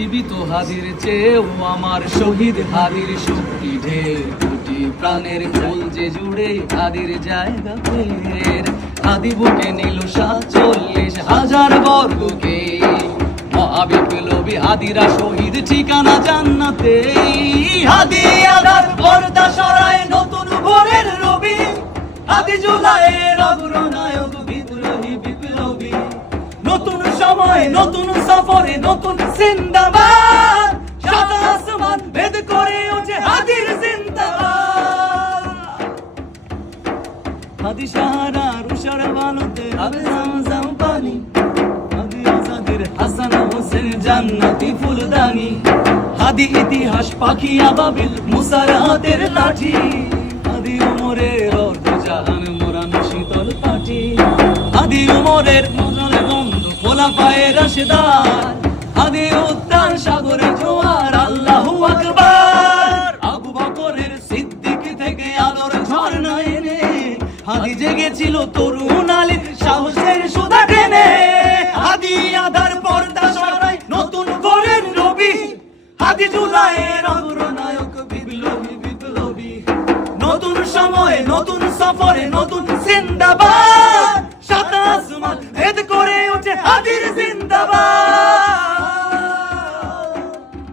জীবিত হাদির চেয়েও আমার শহীদ হাদির শক্তি ঢের, কোটি প্রাণের ফুল যে জুড়ে হাদির জায়গা ফের। হাদি বুকে নিল 47,000 বর্গকে, মহাবিপ্লবী হাদিরা শহীদ, ঠিকানা জান্নাতে। হাদি আদার পর্দা সরায় নতুন ভোরের রবি, হাদি জুলাইয়ের অগ্রনায়ক বিদ্রোহী বিপ্লবী। নতুন সময় নতুন সফরে নতুন জিন্দাবাদ, সাত আসমান ভেদ করে ওঠে হাদির জিন্দাবাদ। হাদি সাহারার উষার বালুতে আবে জামজাম পানি, হাদি আজাদের হাসান হোসেন জান্নাতি ফুলদানি। হাদি ইতিহাস পাখি আবাবিল মুসার হাতের লাঠি, হাদি ওমরের অর্ধজাহান মোরানো শীতল পাটি। হাদি ওমরের মজলে বন্ধ খোলা পায়ে রাশেদার, হাদি উদ্যান সাগরে জোয়ার আল্লাহু আকবার। আবু বকরের সিদ্দিক থেকে আলোর ঝর্ণা এনে, হাদি জেগেছিল তরুণ আলীর সাহসের সুধা টেনে। হাদি আধার পর্দা সরাই নতুন ভোরের রবি, হাদি জুলাইয়ের অগ্রনায়ক বিপ্লবী বিপ্লবী। নতুন সময় নতুন সফরে নতুন